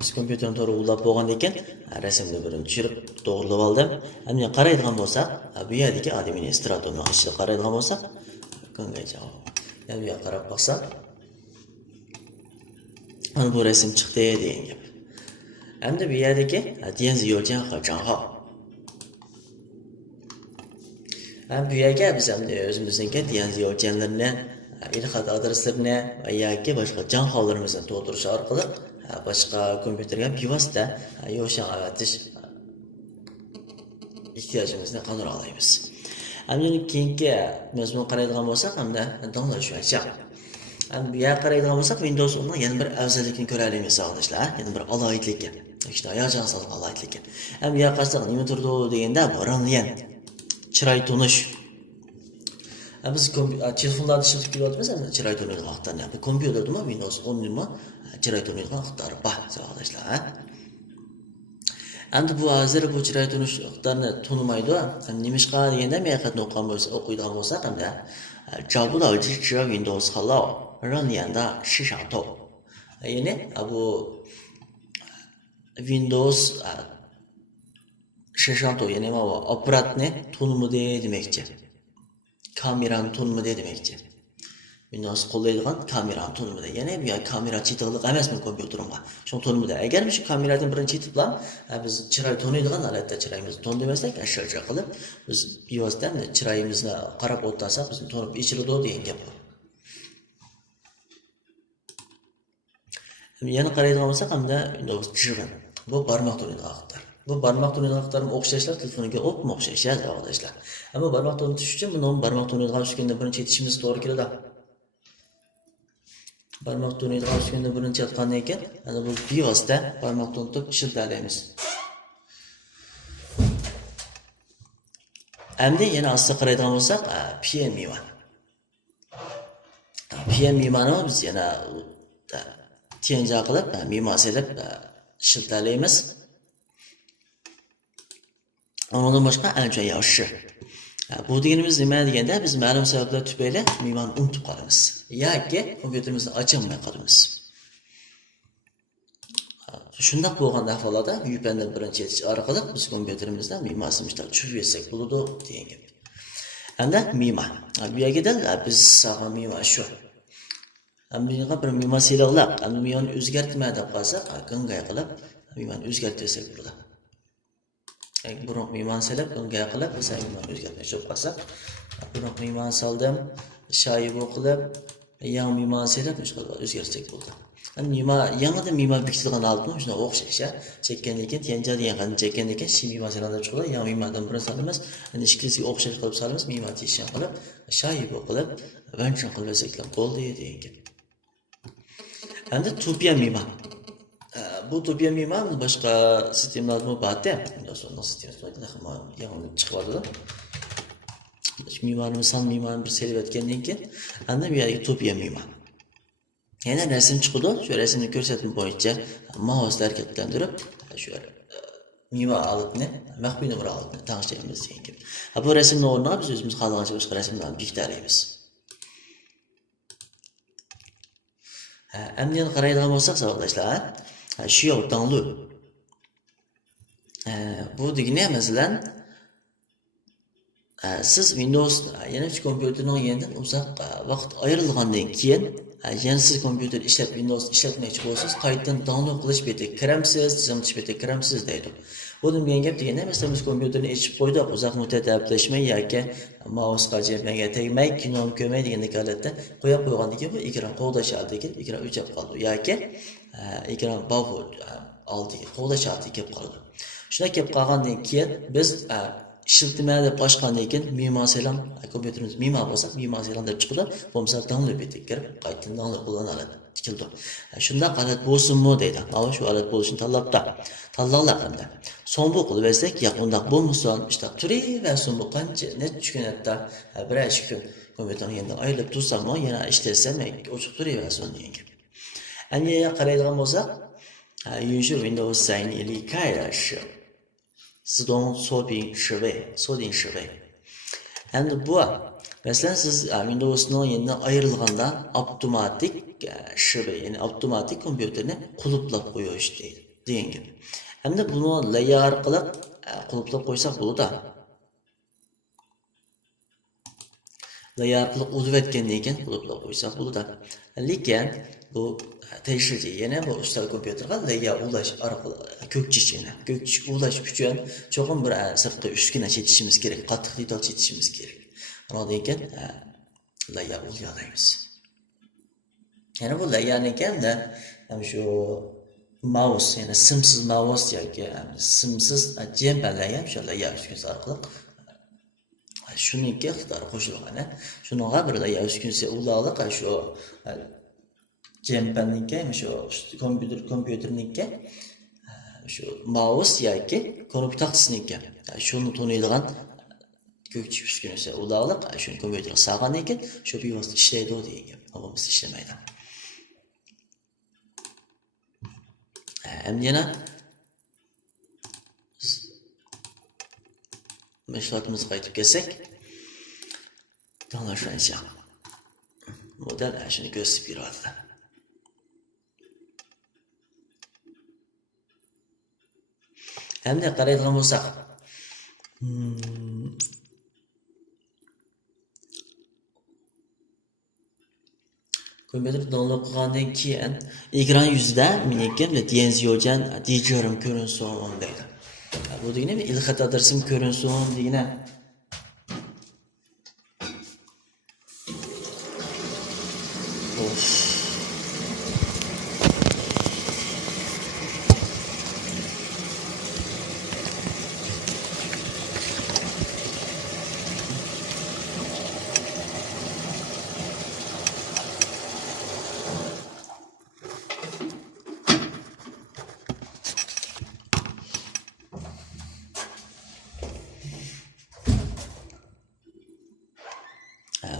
biz kompüterni to'g'ri ulab bo'lgandan keyin rasmni birini tushirib to'g'rilab oldim. Endi qaraydigan bo'lsak, bu yerdagi administratorning ichiga qaraydigan bo'lsak, kungacha. Yana bu yoqqa qarab baksak, ana bu rasm chiqdi degan gap. Endi bu yerdagi Dianzi yo'ljan va Changhao. Bu yerga biz endi o'zimizning Dianzi yo'ljanlarini, ilxat adreslerini va yoki boshqa Changhaolarimizni to'ldirish orqali boshqa kompyuterga bevosita yo'lshan avatish ehtiyojimizni qondira olamiz. Endi keyingi mazmun qaraydigan bo'lsak, hamda donglashmacha. Endi bu yerga qaraydigan bo'lsak, Windows 10 ning yana bir afzallikni ko'ramiz arkadaşlar. Yana bir alohidligi. İşte ayağınızın alohidligi. Endi bu yerga qarasak, nima turdi deganda, boranlayan chiroy tonish. Biz telefonlarda chiqib kelyapmiz, endi chiroy tonishni vaqtdan. Bu kompyuterdami Windows 10 nima chiroy tonishni vaqtlari bor, arkadaşlar. Endi bu hozir bu chiroy tonish vaqtlarini tonimaydi. Nimishqa deganda men haqiqatni o'qiydigan bo'lsak, hamda 找不到支持 Windows Hello 让你的市场透。Yani bu Windows 市场透yani bu aparatni tanımıdı demekçi. Kameranı tanımıdı demekçi. Windows qo'llaydigan kamerani tanımıdı. Yani bu kamera chetiqliq emasmi kompyuterimga. Shuni tanımıdı. Agar shu kameradan birinchi chetib bilan biz chiroy taniydigan holatda chiroyimizni tanımasak, ashyocha qilib biz bevosita chiroyimizni qarab o'tsasak, bizni tanib ichiladi degan gap bor. Yana qaraydigan bo'lsak, hamda Windows 10. Bu barmoq taniydigan vaqtlar. Bu barmoq taniydigan vaqtlarni o'xshashlar telefoniga o'xshashadi arkadaşlar. Ammo barmoq tanitish uchun buni barmoq taniydigan uskunda birinchi yetishimiz to'g'ri keladi. Barmoq taniydigan uskunda birinchi yotgandan keyin, ana bu bevosita barmoq tanitib ishlatamiz. Endi yana asli qaraydigan bo'lsak, PM1. PM1ni biz yana tenja qilib, mimaselib ishlatamiz. Ondan boshqa ancha yaxshi. Bu deganimiz nima deganda, biz ma'lum sabablar tufayli mimani unutib qolamiz yoki kompyuterimizni ocholmay qolamiz. Shunday bo'lgan ahvolda VPNdan birinchi yetish orqali biz kompyuterimizdan mimasimizni tushirib yetsak bo'ladi degan gap. Endi mima. Bu yerda biz saqlam mima shu. Ambiga bir mima siloqlab, mimani o'zgartmay deb qolsak, qingay qilib mimani o'zgartirsak bo'ladi. Burun mimani silib, qingay qilib, biz mimani o'zgartirib qolsak, burun mimani soldim, shoyi qilib, yangi mimani silib, o'zgartirsak bo'ladi. Yangidan mima bitilgan altmi shuna o'xshash, chekkandan keyin tenja degan chekkandan keyin shi mima silanib chiqadi, yangi mimadan birini solamiz, endi ikkisiga o'xshash qilib solamiz, mima tishan qilib, shoyi qilib, vanchin qilib saklam bo'ldi degan gap. Endi Tupia mima. Bu Tupia mima boshqa sistemlarda borda, Windows 10 sistemida yangi chiqadi. Mimani son mimani bir selib o'tgandan keyin, endi bu yerga Tupia mima. Yana rasm chiqdi. Shu rasmni ko'rsatma bo'yicha mouse harakatlantirib, shu mima olibni, maxfiy nomer olibni tanishlaymiz degan gap. Bu rasmni o'rniga biz o'zimiz xohlagancha boshqa rasmlarni bekitamiz. Endi qaraydigan bo'lsak, arkadaşlar, shu yoq download. Bu degani masalan, siz Windows yana kompyuterning yeniden uzoq vaqt ayrilgandan keyin, yana siz kompyuter ishlab Windows ishlatmoqchi bo'lsangiz, qaytadan download qilish beti kiramsiz, tizimlash beti kiramsiz deydi. Bu degan gap deganda, masalan, biz kompyuterni ichib qo'ydik, uzoq muddat aplashmay yoki mouse qajiblarga tegmay, kino ko'rmay degan holatda qo'yib qo'ygandan keyin bu ekran qo'g'dashadi, ekran o'chib qoldi yoki ekran buffer oldiga qo'g'dashadi kelib qoldi. Shunday kelib qolgandan keyin biz ishlatmada boshqandan keyin mimaselam kompyuterimiz mima bo'lsa, mimaselam deb chiqadi. Bo'lmasa download etib kirib, qaytadan download qilinadi. Tikildi. Shunda g'alat bo'lsinmi deydi. Mana shu g'alat bo'lishini tanlaqlarda. So'ng bu qilib bersak, undaq bo'lmasa, işte turaversin bu qancha net kunlarda, bir kun kompyuterni endi ayrilib tursam, yana ishlasam, o'chib turaversin degan gap. Endi qaraydigan bo'lsak, 允许 Windows 在你离开的时自动锁定设备. Endi bu masalan siz Windows'ning yeniden ayrilganda avtomatik şube, yani avtomatik kompüterni quluplab qo'yish deydi. degan gap. Hamda buni layer orqali qulplab qo'ysak bo'ladi. Layer orqali o'zib o'tgandan keyin qulplab qo'ysak bo'ladi. Lekin bu tegishli yana bu ustal kompyuterga layer ulash orqali ko'kchish yana. Ko'kchish ulash uchun cho'qim bir sirtqi uskuna chetishimiz kerak, qattiq detal chetishimiz kerak. Undan keyin layer ulaymiz. Yana bu layerni kamda ham shu mouse yani simsiz mouse yoki simsiz jemperlar ham shu layer uskunasi orqali shuningga ixtiyori qo'shilgan. Shuningga bir layer uskunasi ulag'liq shu jemperninki shu kompyuterniki shu mouse yoki kompyuter taqsizniki shuni to'naydigan ko'kchish uskunasi ulag'liq shuni kompyuterga sag'andan keyin shu bevosita ishlaydi degan. Bo'lmasa ishlamaydi. Hem yana mashg'ulotimizni qaytib kelsak, tanlashlancha model shuni ko'rsatib beradi. Hamda qaraydigan bo'lsak, kompyuter download qilgandan keyin ekran yuzida meniki dienziyojan dijerim ko'rinsin deydi. Bu degani ilxat adresim ko'rinsin degani.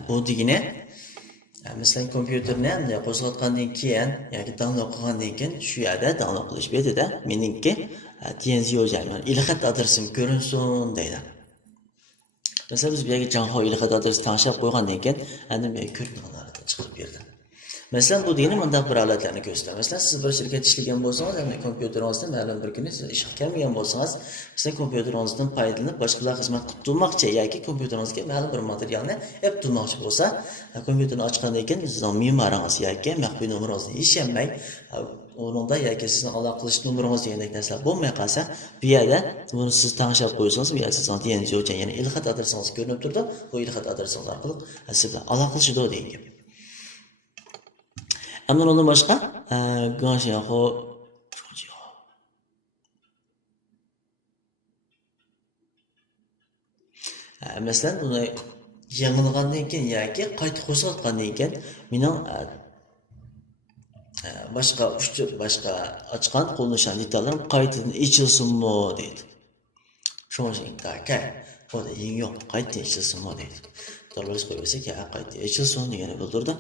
Bu degani masalan kompyuterni qo'zg'atgandan keyin yoki download qilgandan keyin shu yerda download qilish betida meningki dienziyojan ilxat adresim ko'rinsin deydi. Masalan biz bu yerga Janho ilxat adresi tanishib qo'ygandan keyin endi men ko'ringanlarni chiqarib berdim. Masalan bu degani bunday bir holatlarni ko'rsatadi. Masalan siz bir shirkatda ishlagan bo'lsangiz, hamda kompyuteringizda ma'lum bir kuni siz ishga kelmagan bo'lsangiz, siz kompyuteringizdan foydalanib boshqalar xizmat qilib turmoqchi yoki kompyuteringizga ma'lum bir materialni olib turmoqchi bo'lsa, kompyuterni ochgandan keyin sizning memoringiz yoki maxfiy nomeringizni ishlamay, o'rnida yoki sizning aloqa qilish nomeringiz degandek narsalar bo'lmay qolsa, bu yerda buni siz tanishib qo'ysangiz, bu yerda sizning dienziyojan ya'ni ilxat adresingiz ko'rinib turdi. Bu ilxat adresingiz orqali siz bilan aloqa qilishdi degan. Ama ondan başka Ganxianho mesela bunu yanılgandan keyin yoki qayta qo'zg'atgandan keyin mening boshqa boshqa ochgan qo'llanishgan detallarim qaytadan ichilsinmi deydi. Shuningdek, bu da yo'q, qayta ichilsinmi deydi. Doğrusu koyarsak ya qayta ichilsin degani bildirdi.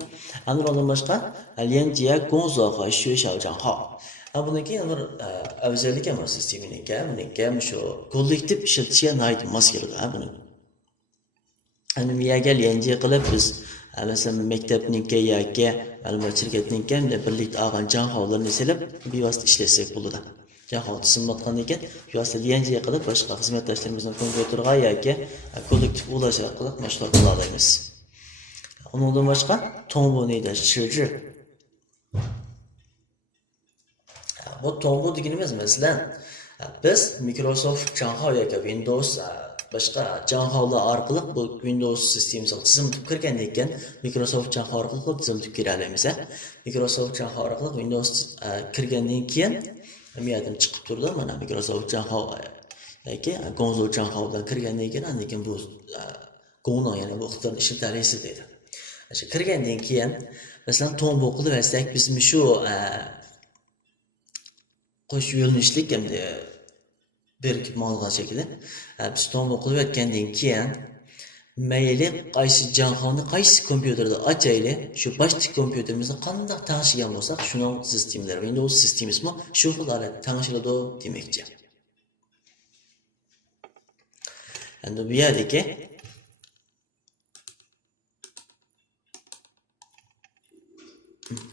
Ana ondan boshqa Lianjia Gongzuoga shu Xiaojianhao. Bundan keyin bir afzallik ham sisteminiki, buniki shu kollektiv ishlatishga nihoyat mos keladi buni. Ana miyaga Lianjia qilib biz masalan maktabniki yoki ma'lumot shirkatniki birlikda olgan janholarni silib bevosita ishlasak bo'ladi. Janho tizimlatgandan keyin bevosita Lianjia qilib boshqa xizmatdoshlarimizning kompyuterga yoki kollektiv ulash orqali mashg'ulot qila olamiz. Undan boshqa Tongbonida shiji. Bu Tongbo deganimiz masalan biz Microsoft Janho yoki Windows boshqa Janholar orqali bu Windows sistemasiga tizimlab kirgandan keyin Microsoft Janho orqali tizimlab kira olamiz. Microsoft Janho orqali Windows kirgandan keyin miyadan chiqib turdi. Mana Microsoft Janho yoki Gonzo Janhodan kirgandan keyin lekin bu Gongno ya'ni bu ixtiyor ishlatariz deydi. O'sha kirgandan keyin masalan Tombo qilib olsak biz shu qo'sh yo'nalishlik hamda berkib olgan shaklda biz Tombo qilib o'tgandan keyin mayli qaysi Janhoni qaysi kompyuterda ochayli, shu boshqa kompyuterimizni qanday tanishgan bo'lsak, shuning sistemlari Windows sistemasimi shu xil tanishiladi demakchi. Endi bu yerdagi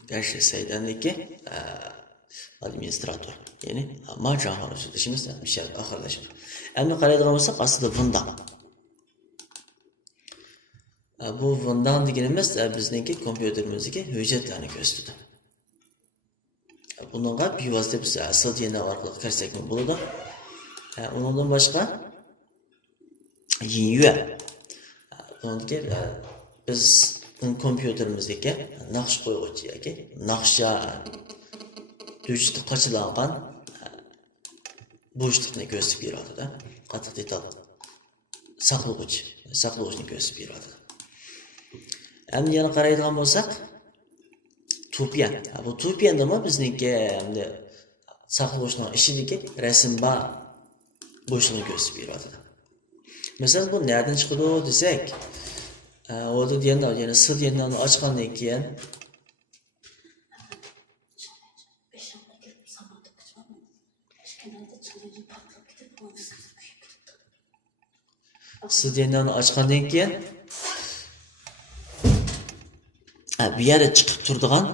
Gerçi Seyden'deki Administrator. Yani marjin xonasi deyishimiz bir şey axirlashib. Endi qaraydigan bo'lsak, aslida bundan. Bu bundan deganimiz bizningki kompyuterimizga hujjatlarni ko'rsatadi. Bunga bevosita biz SLDN orqali kirsak bo'ladi. Undan boshqa YUE. Bunga biz kompyuterimizga naqsh qo'yuvchi yoki naqsha düzlükte qachilangan bo'shliqni ko'rsatib beradi-da. Qattiq detal saqlovchini ko'rsatib beradi. Endi yana qaraydigan bo'lsak, Tupian. Bu Tupian nima bizniki endi saqlovchining ishidagi rasmba bo'shliqni ko'rsatib beradi. Masalan, bu nereden chiqadi desak, orada deganda yana sir deganlarni ochgandan keyin Stadionni ochgandan keyin bu yerda chiqib turadigan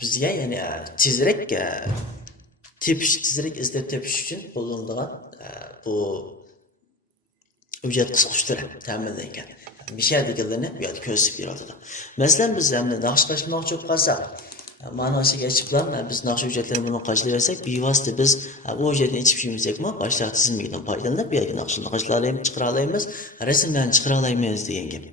bizga ya'ni tezroq izlab tepish uchun qo'llaniladigan bu hujjat qisqartirish ta'minlangan. Bir şey deganlarni bu yerda ko'rsatib beradi. Masalan, biz hamda naqsh qilmoqchi bo'lib qolsak, ma'nosiga yetib bilan biz naqsh hujjatlarini buni qashlayversak, bevosita biz bu hujjatni ichib tushimizakmi, boshqa tizimidan foydalanib, bu yerga naqshni qashlaymiz, chiqara olamiz, rasmlarni chiqara olamiz degan gap.